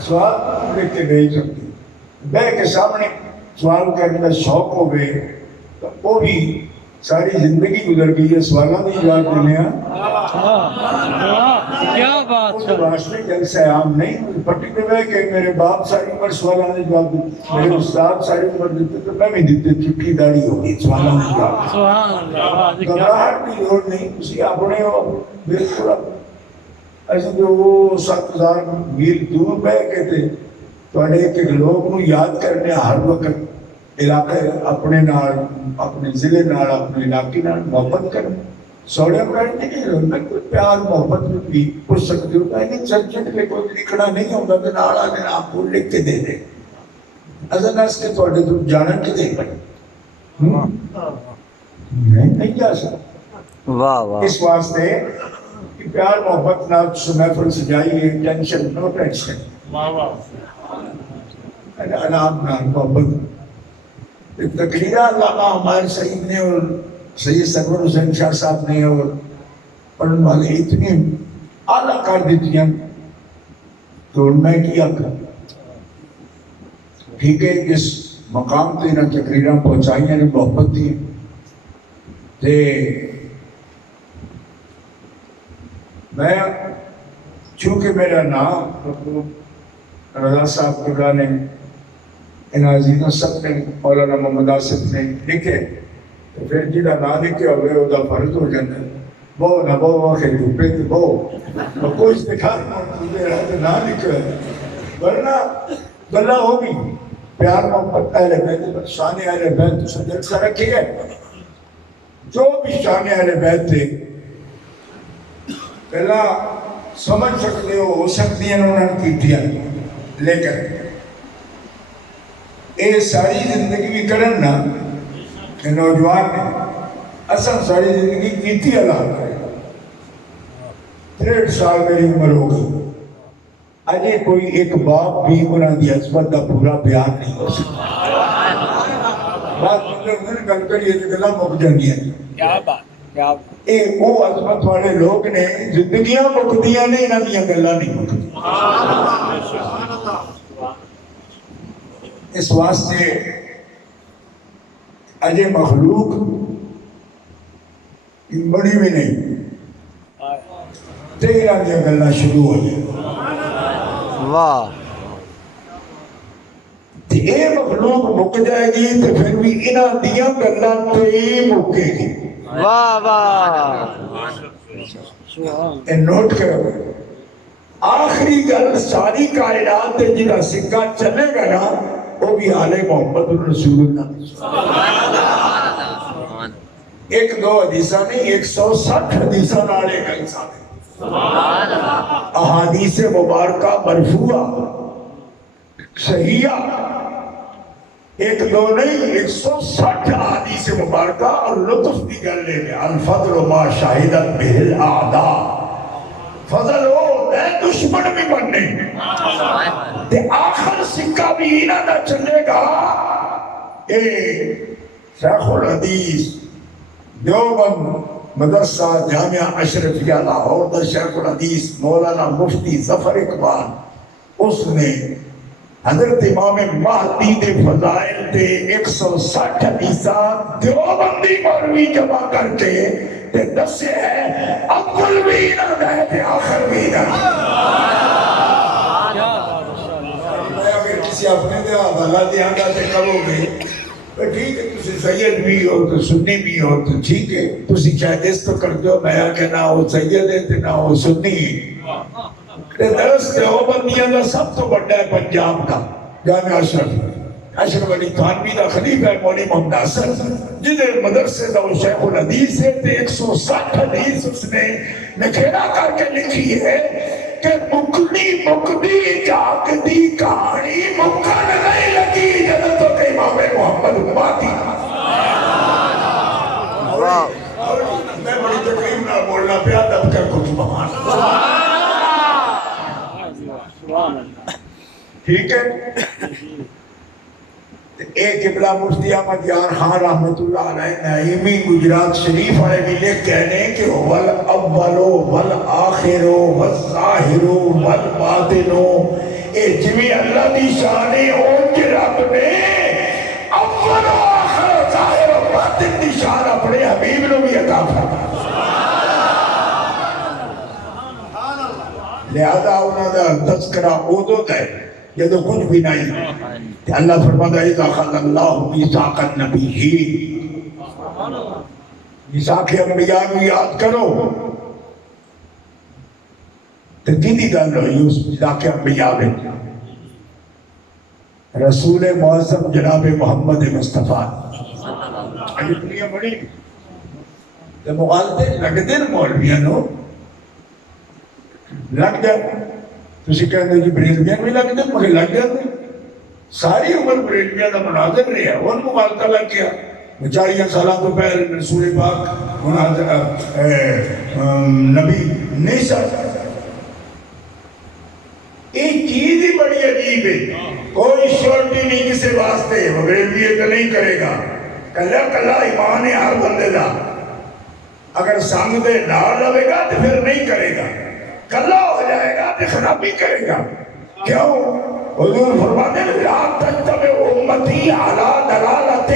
سوال لکھ کے بھیج سکتے بہ کے سامنے سوال کرنے کا شوق ہو گئے تو وہ بھی ساری زندگی گزر گئی ہے سوالوں کی جواب دینے کیا بات ہے واسطے جلسہ عام نہیں پٹی پہ بہ کے میرے باپ ساری عمر سوالوں کے جواب دیتے میرے استاد ساری عمر دیتے تو میں بھی دیتے چٹھی داڑھی ہوگی سوالوں کے جواب سبحان اللہ گھبراہٹ کی لوڑ نہیں اسی اپنے ہو بالکل ایسے جو 7000 میل دور بہ کے تھے تھوڑے ایک لوگ نو یاد کرنے ہر وقت علاقے اپنے نال اپنے ضلع نال اپنے علاقے نال محبت کرنے سوڑے پڑھنے نہیں ہوتا کوئی پیار محبت میں بھی پوچھ سکتے ہوتا ہے نہیں سرجن کے کوئی لکھنا نہیں ہوتا تو نال آنے آپ کو لکھ کے دے دے اصل اس کے تھوڑے تو جانا کے دے پڑے نہیں جا سکتا واہ واہ اس واسطے کہ پیار محبت نہ محفل سجائیے ٹینشن نو ٹینشن آرام نہ محبت تقریرہ علامہ ہمارے سعید نے اور سید سرور حسین شاہ صاحب نے اور پڑھن والے اتنی اعلیٰ کر دیتی ہیں تو میں کیا کر ٹھیک ہے جس مقام تے انہیں تقریرہ پہنچائی ہیں محبت دی تے میں چونکہ میرا نام رضا صاحب قبلہ نے ان عزیزوں سب نے مولانا محمد آصف نے لکھے تو پھر جیدہ نہ لکھے ہوئے وہ دا فرض ہو جانا بو نہ بو واقعی دوپے تو بو کوئی استخار موجودے رہا تو نہ لکھے ورنہ گلہ ہوگی پیار محبت اہل بیت شان اہل بیت سجل سے رکھی ہے جو بھی شان اہل بیت تھے پہلا سمجھ سکتے ہو سکتی ہیں انہوں نے کی دیا لیکن اے ساری زندگی بھی کرن نا کہ نوجوان نے اصل ساری زندگی کیتی اللہ کرے 63 سال میری عمر ہو گئی اجے کوئی ایک باپ بھی انہوں دی عظمت کا پورا بیان نہیں ہو سکتا بات مطلب میں گل کریے تو گلا مک جانی ہے کیا بات کیا اے وہ عظمت والے لوگ نے زندگیاں مکدیاں نے انہوں دیا گلا نہیں مکدی اس واسطے اجے مخلوق بڑی بھی نہیں تیرہ دیا گلہ شروع ہو جائے واہ یہ مخلوق مک جائے گی تو پھر بھی انہاں دیا گلہ تے مکے گی واہ واہ اے نوٹ کرو آخری گل ساری کائنات تے جنہا سکہ چلے گا نا وہ بھی آل محمد رسول اللہ ایک دو حدیثہ نہیں 160 حدیثہ نالے کا انسان ہے احادیث مبارکہ مرفوعہ صحیحہ ایک دو نہیں 160 احادیث مبارکہ اور لطف کی گل لے لے الفضل ما شاہدت بہل اعداء فضل ہو دے دشمن بھی بننے تے آخر سکہ بھی نہ نہ چلے گا اے شیخ الحدیث دیوبند مدرسہ جامعہ اشرفیہ لاہور دا شیخ الحدیث مولانا مفتی ظفر اقبال اس نے حضرت امام مہدی دے فضائل تے 160 حدیثہ دیوبندی مولوی جمع کر کے تے دسے ہے اول بھی نہ رہے تے آخر بھی نہ میں اگر کسی اپنے دے حوالہ دے آگا تے کرو گے تو ٹھیک ہے تسی سید بھی ہو تو سنی بھی ہو تو ٹھیک ہے تسی شاید اس تو کر دو میں آگے نہ ہو سید ہے تے نہ ہو سنی درست دیوبندیاں دا سب تو بڑا ہے پنجاب کا جامعہ اشرف علی تھانوی دا خلیفہ ہے مولوی محمد حسن جنہیں مدرسے دا وہ شیخ الحدیث ہے تے 160 حدیث اس نے نکھیرا کر کے لکھی ہے کہ مکدی جاگدی کہانی مکن نہیں لگی جنتوں کے امام محمد باتی میں بڑی تقریب نہ بولنا پیا دب کر کچھ بہانا ٹھیک ہے ایک قبلہ مفتی احمد یار خان رحمت اللہ علیہ نعیمی گجرات شریف والے بھی لکھ کہنے کہ والاول والآخر والظاہر والباطن، اے جویں اللہ دی شان ہے اونج رب نے اول و آخر ظاہر و باطن دی شان اپنے حبیب نو بھی عطا فرمائی۔ لہذا انہوں نے تذکرہ ادو ہے جدو کچھ بھی نہیں، اللہ فرماتا ہے اذا اخذ اللہ میثاق النبیین، میثاق انبیاء کو یاد کرو۔ تو کیدی گل ہوئی اس میثاق انبیاء میں؟ رسول معظم جناب محمد مصطفیٰ اتنی بڑی تو مغالطے لگتے نا مولویاں نو لگ جاتے، تسی کہتے جی بریلویاں بھی لگ جاتے، مگر لگ جاتے ساری عمر بریلویاں دا مناظر رہا ہے، ان مغالطہ لگ گیا 40 سالہ تو پہلے رسول پاک نبی نہیں سکتا۔ ایک چیز ہی بڑی عجیب ہے، کوئی شورٹی نہیں کسی واسطے، بریلوی تو نہیں کرے گا، کلا کلا ایمان ہے ہر بندے دا، اگر سنگ دے نال رہے گا تو پھر نہیں کرے گا، کلا ہو جائے گا تو خرابی کرے گا۔ کیوں؟ حضور فرماتے ہیں لا تجتمع امتی علی دلالت،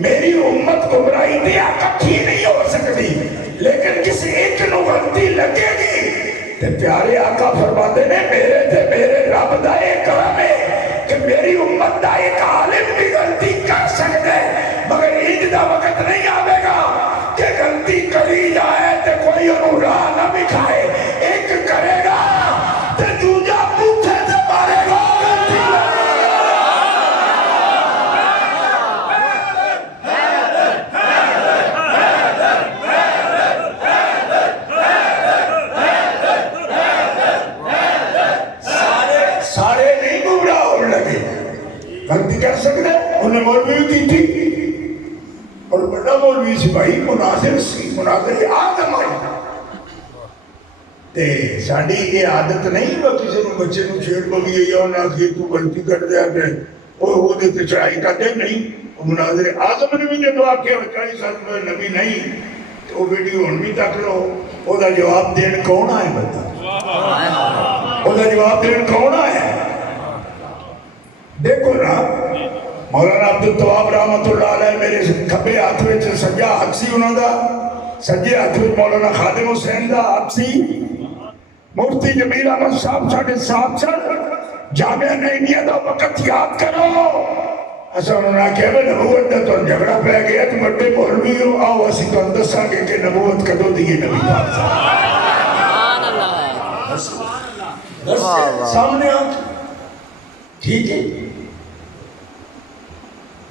میری امت گمراہی پہ اکٹھی نہیں ہو سکتی، لیکن کسی ایک نو غلطی لگے گی تو پیارے آقا فرماتے ہیں میرے رب دا ایک کرم ہے کہ میری امت دا ایک عالم بھی غلطی کر سکتے، مگر عید دا وقت نہیں آئے گا کہ غلطی کری جائے تو کوئی انہوں راہ نہ بکھائے، ایک کرے گا تو دوجا پوچھے سے مارے گا۔ سارے نہیں گمراہ ہونے لگے، غلطی کر سکتے انہیں مولوی کی تھی، اور بڑا مولوی سپاہی مناظر سی، مناظر آدم آئی تے ساڑھی یہ عادت نہیں وہ کسی نے بچے کو چھیڑ بگی ہے یا نہ کہ تو غلطی کر دیا کہ وہ دیتے چڑھائی کر دے، نہیں۔ مناظر آدم نے بھی جو آکے 40 سال میں نبی نہیں تو وہ ویڈیو ہن بھی تک لو، وہ دا جواب دین کون آئے بتا، وہ دا جواب دین کون آئے؟ دیکھو نا مولانا عبدالتواب رحمت اللہ علیہ میرے کھبے ہاتھ میں سجا حق سی انہوں دا، سجے ہاتھ میں مولانا خادم حسین دا حق سی، مفتی جمیل احمد صاحب ساڑھے 7 سال جامعہ نعیمیہ دا وقت یاد کرو۔ ایسا انہوں نے کہا میں نبوت دا تو جھگڑا پہ گیا تو مٹے مولوی ہو، آؤ اسی تو اندسا گے کہ نبوت کدو دیئے نبی پاک صاحب سامنے آج ٹھیک ہے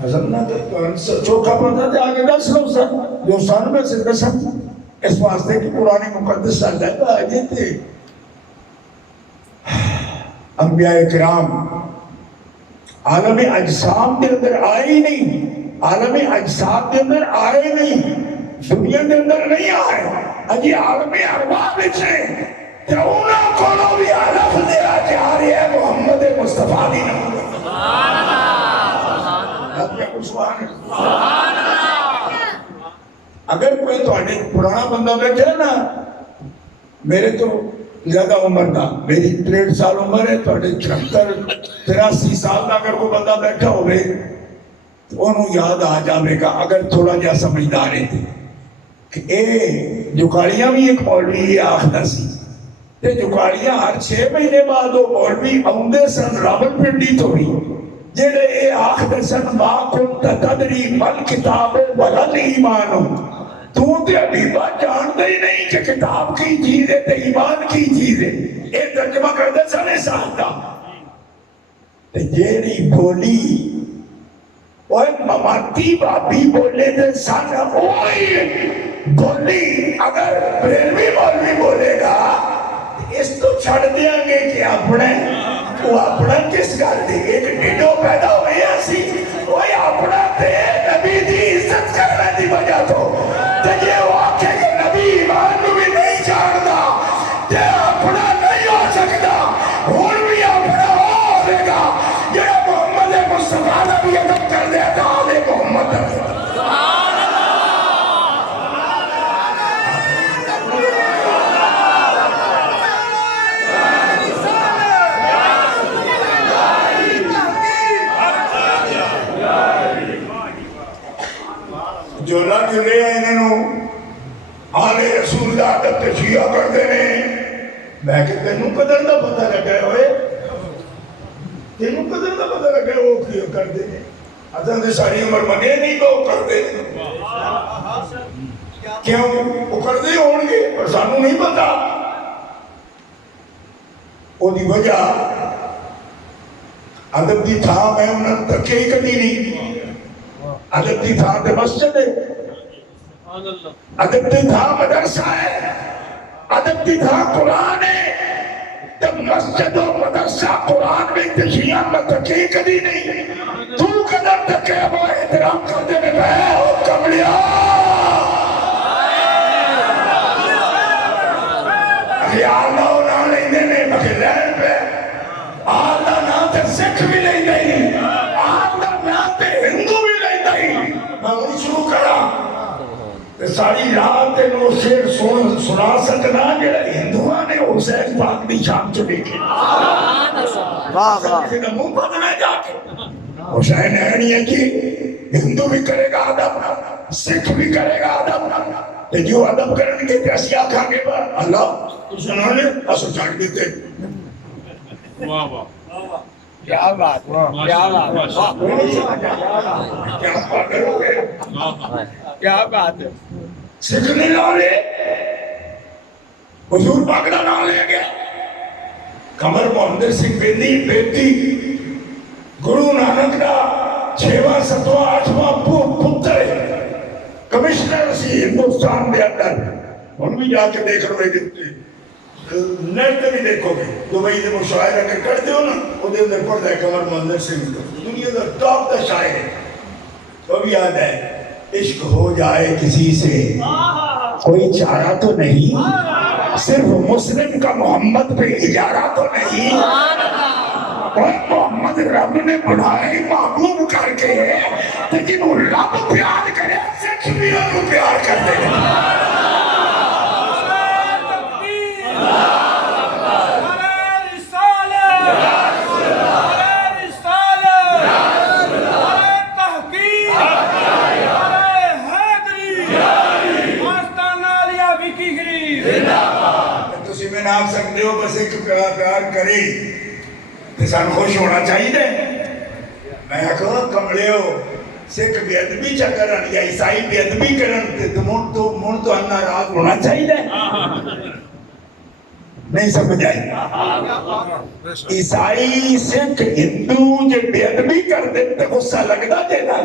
حضرت نہ تو چوکھا پڑھتا تھے آگے 10 لوگ سر جو سان میں سے قسم اس واسطے کی قرآن مقدس ساتھ آئے تھے انبیاء کرام عالم اجسام کے اندر آئے ہی نہیں، عالم اجسام کے اندر آئے نہیں، دنیا کے اندر نہیں آئے، اجی عالم ارواح بچے تو انہوں کو بھی عرف دیا جا رہی ہے محمد مصطفیٰ دی نبوت۔ اگر کوئی تو پرانا بندہ بیٹھے نا، میرے تو زیادہ عمر تھا، میری 63 سال عمر ہے، تو 73-83 سال کا اگر کوئی بندہ بیٹھا ہوئے تو انہوں یاد آ جاوے گا اگر تھوڑا جا سمجھدارے تھے کہ اے جکاڑیاں بھی ایک مولوی آخدہ سی، تے جکاڑیاں ہر 6 مہینے بعد وہ مولوی آؤندے سن راول پنڈی تو بھی جڑے اے آخدہ سن ما کنت تدری مل کتاب ولل ایمانو، تو تے حبیبہ جانتے ہی نہیں کہ کتاب کی چیز ہے تے ایمان کی چیز ہے، اے ترجمہ کردہ سنے ساتھا تے جیڑی بولی اوہ مماتی بابی بولے دے سن اوہ بولی اگر بریلوی مولوی بولے گا اس تو چھڑ دیا گے کہ وہ اپنا کس گل دی ایک ڈیڈو پیدا ہوئی ایسی وہی اپنا تے نبی دی عزت کرنے دی وجہ تو تے یہ واقعے کہ نبی ایمان بھی نہیں جاندا تے اپنا نہیں ہو سکتا، ہون بھی اپنا ہو گا یہ محمد مصطفیٰ نے بھی ادب کر دیا تھا آل محمد نے۔ جو نہ جلے ہیں انہوں آل رسول دا ادب تشیعہ کرتے ہیں۔ میں کہ تینوں قدر دا پتہ لگے ہوئے، تینوں قدر دا پتہ لگے وہ کیوں کرتے ہیں؟ حضرت نے ساری عمر منے نہیں تو کرتے ہیں۔ کیوں وہ کرتے ہوں گے پر سانوں نہیں پتا۔ وہ دی وجہ ادب دی تھا میں انہوں نے تکے ہی کبھی نہیں۔ ادب دی تھا تے مسجد ہے، ادب دی تھا مدرسہ ہے، ادب دی تھا قرآن ہے، تب مسجد و مدرسہ قرآن میں تشیعہ میں تکے کبھی نہیں۔ تو قدر تکے وہ احترام کرتے میں بہے ہو کملیا خیال نہ ہو نہ لیندے نے مکہ لین پہ آلہ نہ تے سکھ بھی لیندے ہی آلہ نہ تے ہندو بھی لیندے ہی۔ میں انہوں شروع کرا ساری رات انہوں شیر سنا سکنا جڑا ہندوہاں نے حسین پاک دی شان چ دیکھے۔ واہ واہ کسی نے منہ بدلے جا کے حسین ہے نہیں ہے کہ ہندو بھی کرے گا ادب، سکھ بھی کرے گا ادب، تے جو ادب کرن گے تے اسی آکھاں گے اللہ سنو نے اسو چھڈ دیتے۔ واہ واہ کیا بات کیا بات کیا بات ہے کیا بات ہے۔ سکھ نے نام لے حضور پاک دا نام لے گیا۔ قمر محمد سنگھ بیتی گرو نانک دا 6واں 7واں 8واں پتر کمشنر سی ہندوستان دے اندر۔ ہن بھی جا کے دیکھ رہے نیٹ تے بھی دیکھو گے دبئی دے مشاعرے کے کرتے ہو نا وہ دے اندر پڑھتا ہے قمر محمد سنگھ دنیا دا ٹاپ دا شاعر ہے۔ تو بھی یاد ہے عشق ہو جائے کسی سے کوئی چارہ تو نہیں، صرف مسلم کا محمد پہ اجارہ تو نہیں، اور محمد رب نے بڑھائے محبوب کر کے لیکن وہ رب پیار کرے سکھ بھی انہوں پیار کرتے ہیں۔ تسی میں نام سکتے ہو بس ایک پیار کرے تو سان خوش ہونا چاہیے۔ میں کہا کملے ہو سکھ بے ادبی چکرن یا عیسائی بے ادبی کرن تو من تو ناراض ہونا چاہیے نہیں سمجھ آئی۔ عیسائی سکھ ہندو جے بے ادبی کر دے تے غصہ لگدا دینا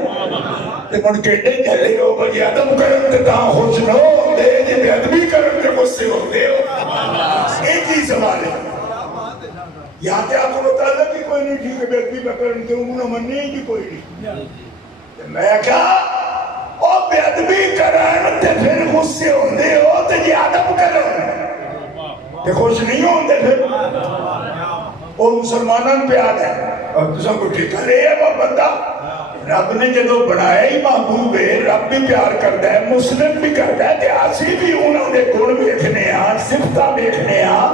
تے من کہتے جلے ہو بے ادب کرن تے تاں خوش نہ ہو تے جے بے ادبی کرن تے غصے ہوندے ہو۔ ایک ہی سوال ہے یہاں تے آپ کو بتا دیں کہ کوئی نہیں ٹھیک ہے بے ادبی کرن تے انہوں نے مننے ہی کوئی نہیں۔ میں کہا او بے ادبی کرن تے پھر غصے ہوندے ہو تے جے ادب کرن کہ خوش نہیں ہوندے پھر وہ مسلمانوں پہ آتا ہے۔ اور تساں کو ٹھیکہ لے ہے وہ بندہ رب نے جدو بنایا ہی محبوب ہے رب بھی پیار کرتا ہے مسلم بھی کرتا ہے تے اسی بھی انہوں نے گن دیکھنے ہیں صفتہ دیکھنے ہیں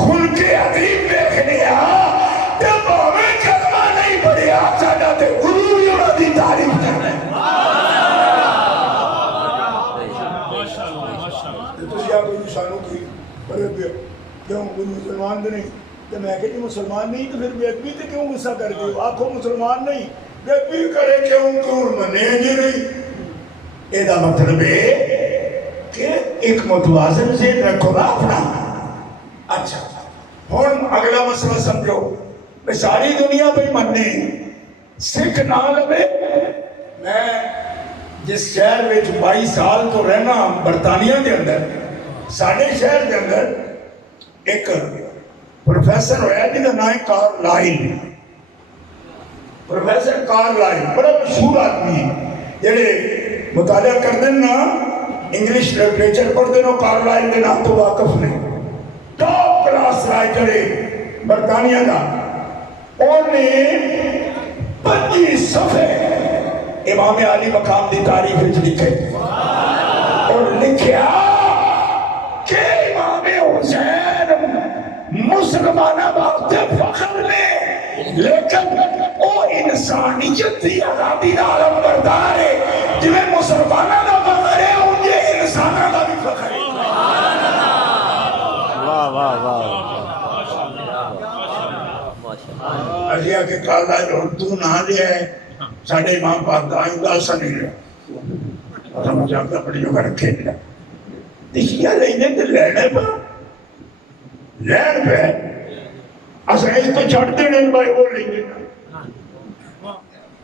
خلق عظیم دیکھنے ہیں تے بھاویں کلمہ نہیں پڑھیا ساڈا تے گرو بھی انہوں دی تعریف کرنا ہے۔ تسی آپ کو سانوں کی کیوں کوئی مسلمان تو نہیں تو میں کہتی مسلمان نہیں تو پھر بے ادبی تے کیوں غصہ کر کے ہو آنکھوں مسلمان نہیں بے ادبی کرے کیوں منے جی نہیں۔ یہ مطلب ہے کہ ایک متوازن ذہن رکھو نا اپنا۔ اچھا ہن اگلا مسئلہ سمجھو ساری دنیا پہ مننے سکھ نہ لوے۔ میں جس شہر میں 22 سال تو رہنا برطانیہ کے اندر ساڑھے شہر کے اندر ایک پروفیسر ہویا جی کا نام ہے کارلائل۔ پروفیسر کارلائل بڑا مشہور آدمی ہے جڑے مطالعہ کر دیں نا انگلش لٹریچر پڑھ دیں کارلائل کے نام تو واقف نے ٹاپ کلاس رائٹر ہے برطانیہ کا۔ اور نے 25 صفحے امام علی مقام دی تعریف وچ لکھے اور لکھیا کہ امام حسین مسلمانہ واسطے فخر نے لیکن او انسانیت دی آزادی دا علم بردار ہے جویں مسلمانہ دا فخر ہے انجے انسانہ دا بھی فخر ہے واہ واہ واہ اشیاء کے کالا جو تو نہ لیا ہے ساڑھے امام پاک دا آئندہ سا نہیں لیا سمجھ آتا پڑی جو کر رکھے لیا دکھیا لینے تے لینے پا لین پہ اسا اس تو چھڑ دینے بھائی وہ لیں گے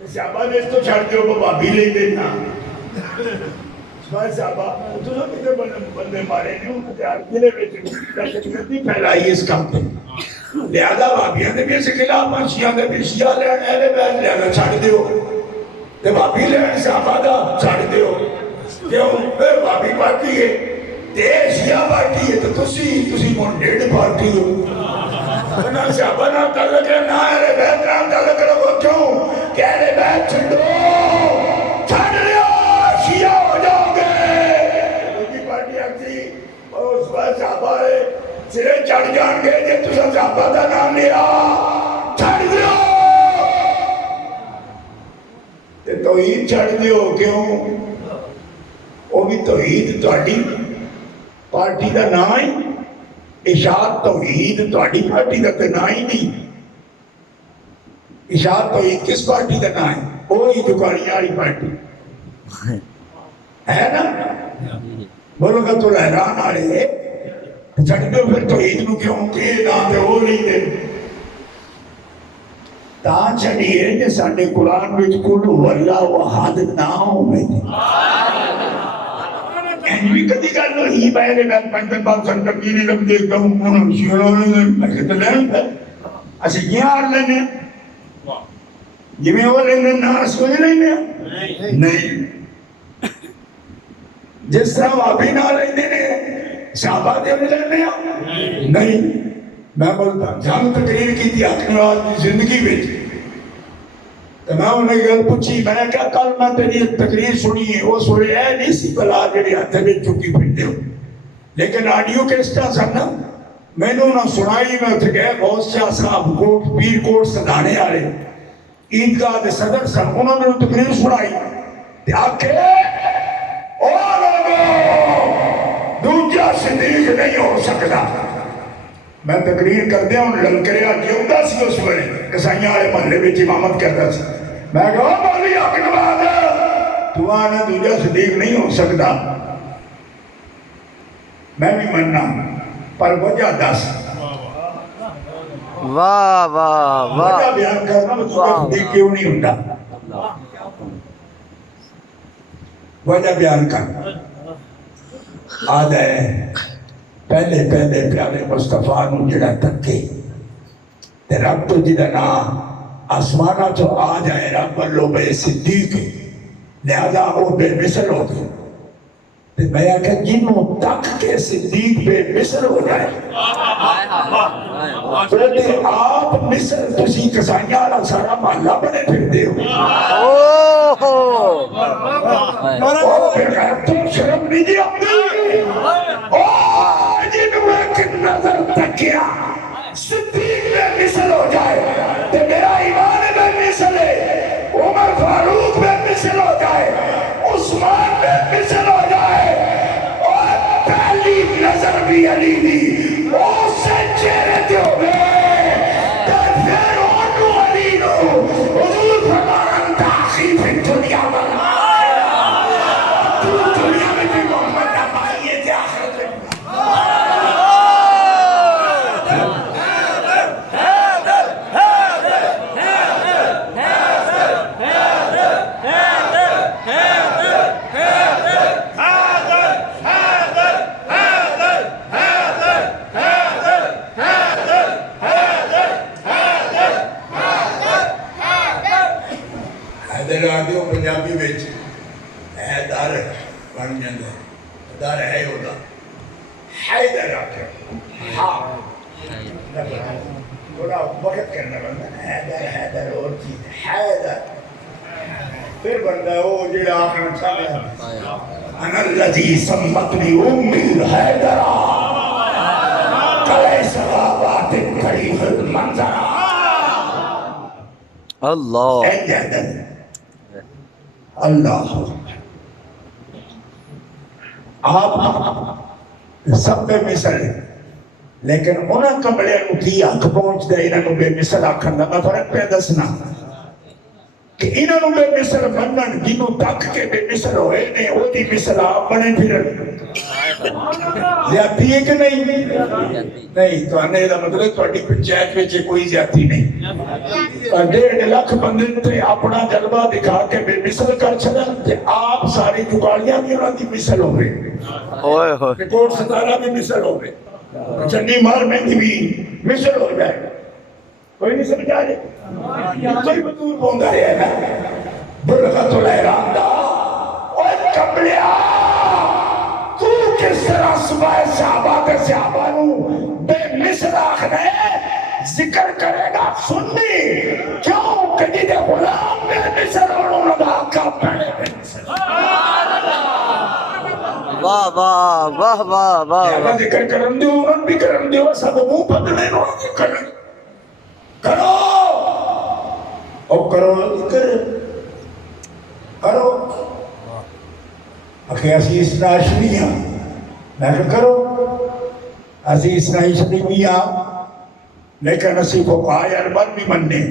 صحابہ نے اس تو چھڑ دیو وہ بابی لیں دینا صحابہ تو نہ کتے بندے مارے نہیں ان کو تیار دلے بیٹھے دہشتگردی پھیلائی اس کام پہ لہذا بابیاں دے بھی اسے خلاف شیعہ دے بھی شیعہ لین اہل بیت لہذا چھڑ دیو تے بابی لین صحابہ دا چھڑ دیو کیوں پھر بابی پارٹی ہے تے شیعہ پارٹی ہے تو تسی منڈیڈ پارٹی ہو نہ صحابہ نہ تعلق ہے نہ اہل بیت نام تعلق رکھو کیوں کہ اہل بیت چھڑو چھڑ لیا شیعہ ہو جاؤ گے دوسری پارٹی آگتی اور اس بار صحابہ ہے سرے چڑھ جان گے جے تسا صحابہ دا نام لیا چھڑ دیو تے توحید چھڑ دیو کیوں وہ بھی توحید تہاڈی پارٹی دا نام ہے اشاعت توحید تہاڈی پارٹی دا تے نام ہی نہیں اشاعت توحید کس پارٹی دا نام ہے وہی دکانیاں والی پارٹی ہے نا بولو گا تو حیران آ رہے چھڑ دو پھر توحید نو کیوں کہ نام تے وہ نہیں دے تاں چھڑیے کہ ساڈے قرآن وچ قل هو اللہ احد نہ ہوے بھی کدی گل ہی بہرے میں پنجن بات سن تکیری لگ دے کہوں کون شیروں نے میں تو لین پہ اسی یہ آر لینے جی میں وہ لینے ناس کو لینے نہیں جس طرح وابی نہ لینے صحابہ دے لینے نہیں میں بولتا جان تقریر کی تھی اپنی آدمی زندگی میں تو میں انہیں گل پوچھی میں نے کہا کل میں تیری تقریر سنی ہے وہ سوڑے ہے نہیں سی بلا جڑی ہاتھے میں چکی پھرتے ہو لیکن آڈیو کس طرح سننا میں نے انہوں سنائی میں اتھے گئے غوث شاہ صاحب کوٹ پیر کوٹ صدانے آ رہے عیدگاہ دے صدر صاحب انہوں نے تقریر سنائی تے آکے او لوگو دوجہ صدیق نہیں ہو سکتا میں تقریر کر دیا ہوں للکریا جیوندہ سی اس وقت کسائیاں آئے محلے میں امامت کرتا سی میں کہا مولی حق نواز تو آنا دوجہ صدیق نہیں ہو سکتا میں بھی مننا پر وجہ دس واہ واہ وجہ واہ بیان کرنا دوجہ صدیق کیوں نہیں ہوتا وجہ بیان کرنا آدھا ہے پہلے پیارے مصطفیٰ نو جڑا تکے تے رب تو جڑا نا آسمانہ تو آ جائے رب اللہ بے صدیق لہذا وہ بے مثل ہو گئے تے میں آکھا جنہوں تک کے صدیق بے مثل ہو جائے تو آپ مثل تسی کسائیاں والا سارا محلہ بنے پھر دے ہو پھر تو شرم نہیں دی اپنی جنہوں ایک نظر تکیا صدیق بے مثل ہو جائے تو میرا ایمان بے مثل ہے عمر فاروق بے مثل ہو جائے عثمان بے مثل ہو جائے اور پہلی نظر بھی علی دی اس سے چہرے دیو گئے تو پھر انہوں علی نو حضور فرمان تاخی پھر دنیا بنا تو دنیا میں بھی محمد نمائیے تھے آخرت میں آدھو پنجابی بیچ ہے دار بن جاندہ دار ہے ہوتا حیدر آکھا ہاں تھوڑا وقت کرنا بندہ حیدر حیدر اور چیز حیدر پھر بندہ وہ جڑا آخر چاہے انا الذی سمتنی امی الحیدرہ کلے صحابات قریب المنظرہ اللہ اللہ آپ سب بے مثل ہیں لیکن انہاں کمڑے کی حق پہنچ دے انہوں بے مثل آکھن دا میں فرق پہ دسنا کہ انہوں بے مثل منن جنہوں تک کے بے مثل ہوئے نے وہ دی مثل آپ بنے پھرن زیادتی ہے کہ نہیں؟ نہیں تو آنے دا مطلب توڑی پنچایت میں کوئی زیادتی نہیں 1.5 لاکھ بندے تھے اپنا جلوہ دکھا کے بے مثل کر چھڑا کہ آپ ساری جگاڑیاں بھی انہوں دی مثل ہوئے ریکورڈ ستارہ بھی مثل ہوئے چنی مار میں بھی مثل ہو جائے کوئی نہیں سمجھا جائے کوئی بطور بونگا رہے ہیں بلغت الحیران دا اوہ کبلیا تو کس طرح صبح صحابہ کے صحابانوں بے مثل آخنے ذکر کرے گا سننی کیوں کہ جیدے غلام بے مثل انہوں نے آقا پہنے بے مثل واہ واہ واہ واہ واہ اللہ ذکر کرن دیو انہوں بھی کرن دیو سب منہ بدلے انہوں بھی کرن کرو او کرو ذکر کرو اکھے عزیز ناشنیاں میں کہ کرو عزیز ناشنیاں لیکن اسی فقہائے اربن بھی مننے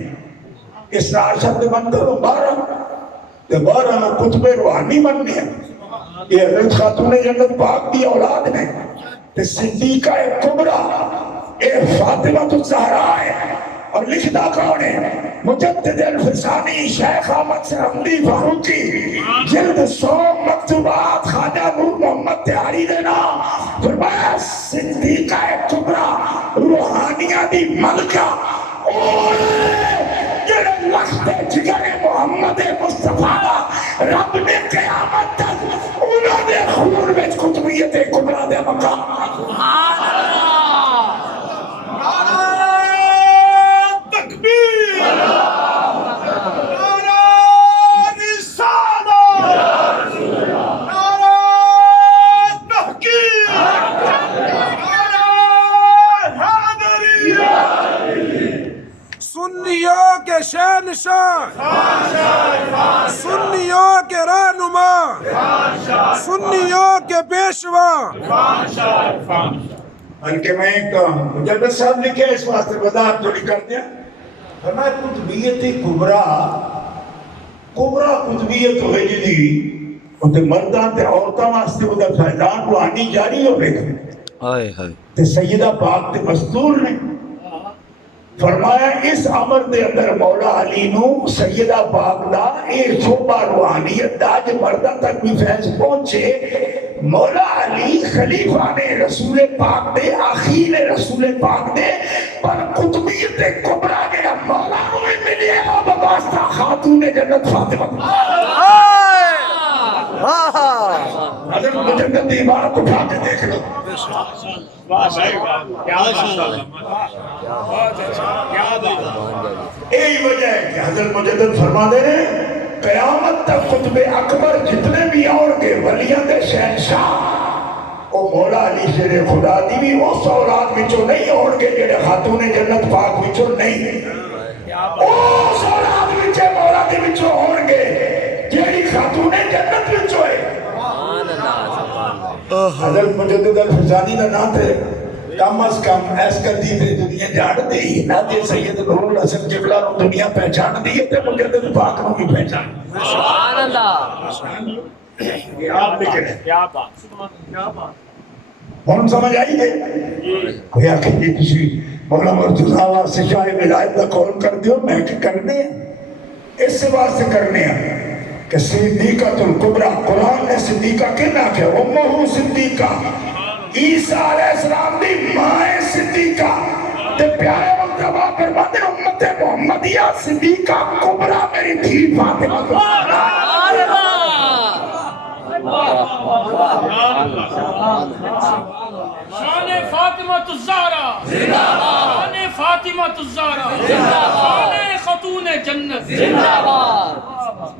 اس ناشد منتے وہ 12 میں کتب روحانی مننے یہ حضرت خاتون جنت پاک دی اولاد نے تے صدیقہ کبریٰ اے فاطمہ الزہرا ہے اور لکھتا کون ہے مجدد الفسانی شیخ احمد سرحمدی فاروقی جلد 100 مکتوبات خواجہ نور محمد تہاری دینا فرمایا صدیقہ کبریٰ روحانیہ دی ملکہ اور جڑے لخت جگر محمد مصطفیٰ رب نے قیامت تک انہوں نے خون میں قطبیت کبریٰ دے مقام سبحان اللہ تکبیر نعرہ رسالہ نعرہ تحقیق نعرہ حیدری سنیوں کے شہنشاہ سنیوں کے رہنما سنیوں کے پیشوا بلکہ میں ایک مجدد صاحب لکھے اس واسطے وضاحت تھوڑی کر دیا فرمایا قطبیت کبریٰ قطبیت ہوئے جدی وہ تے مردان تے عورتاں واسطے وہ فیضان روحانی جاری ہو گئے تے سیدہ پاک تے مستور نے فرمایا اس عمر دے اندر مولا علی نو سیدہ پاک دا ایک شعبہ روحانیت دا جو مردہ تک بھی فیض پہنچے مولا علی خلیفہ نے رسول پاک دے آخیر رسول پاک دے پر قطبیت کبریٰ کے مولا ہوئے ملے اب واسطہ خاتون جنت فاطمہ حضرت مجدد دی عبارت اٹھا کے دیکھ لو یہی وجہ ہے کہ حضرت مجدد فرما دے رہے قیامت تک قطب اکبر جتنے بھی آؤ گے ولیان دے شہنشاہ وہ مولا علی شیر خدا دی بھی اس اولاد بچو نہیں آؤ گے جنہیں خاتون جنت پاک بچو نہیں اس اولاد بچے مولا دی بچو آؤ گے جنہیں خاتون جنت بچو ہے حضرت مجدد الفسانی کا نام تھے کم از کم ایس کر دی تھے دنیا جان دی نہ تے سید نور الحسن قبلہ نو دنیا پہچان دی تے مجدد پاک نو بھی پہچان سبحان اللہ یہ آپ لکھنے ہم سمجھ آئی گئے کوئی آکھیں جی کسی مولا مرتضی واسطے شاہ ولایت کا قول کر دیو میں کہ کرنے ہیں اس سے واسطے کرنے ہیں کہ صدیقۃ الکبریٰ قرآن نے صدیقہ کہنا کہ امہ صدیقہ عیسیٰ علیہ السلام دی ماں صدیقہ تے پیارے وقت جواب فرماتے امت محمدیہ صدیقہ کبریٰ میری تھی فاطمہ شان فاطمہ الزہرا شان فاطمہ الزہرا شان خاتون جنت